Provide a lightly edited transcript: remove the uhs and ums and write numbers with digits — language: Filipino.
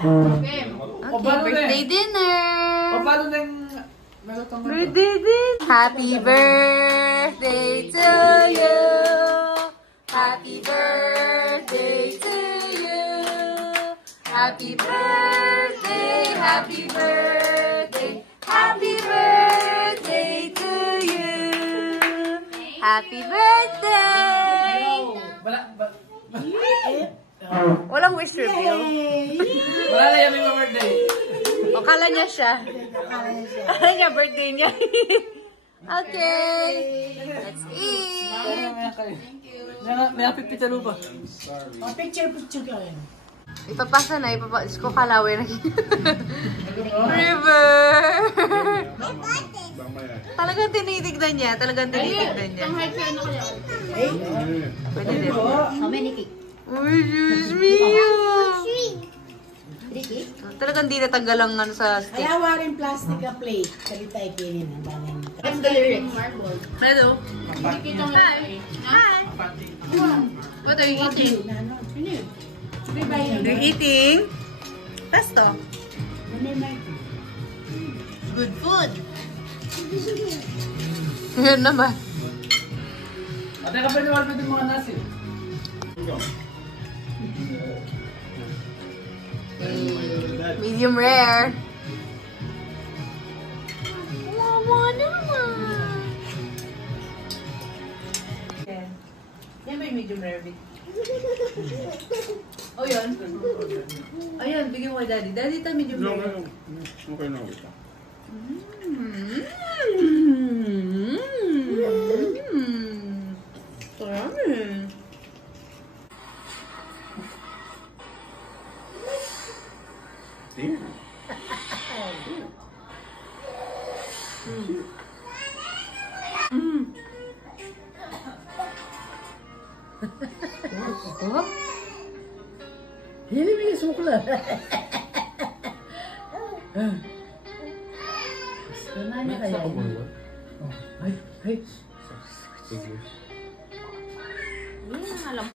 Okay, birthday dinner! O, paano na yung... Birthday dinner! Happy birthday to you! Happy birthday to you! Happy birthday, happy birthday, happy birthday to you! Happy birthday! Walang wish reveal. Wala na yan yung birthday. O, kala niya siya. Kala niya birthday niya. Okay. Let's eat. Thank you. May happy pizza lupa. Picture ka rin. Ipapasa na, ipapasa ko kalawin na. River! Talagang tinitignan niya. Talagang tinitignan niya. Pwede din. How many cake? Uy, Diyos mio! Talagang di natanggal ang ano sa stick. Ayawa rin plastic na plate. Kalitay kinin ang bangan. That's the lyrics. Hello. Hi. Hi. What are you eating? They're eating pesto. Good food. Yan naman. Ate ka pa niwala pa yung mga nasi. Medium rare. Wawa naman. Yan ba yung medium rare? Oh, yun? Ayan, bigyan mo kay Daddy. Daddy, ito medium rare. Okay na kita. Sarami. Hindi may sukla. Kananya kaya yun? Ay. Sige. Alam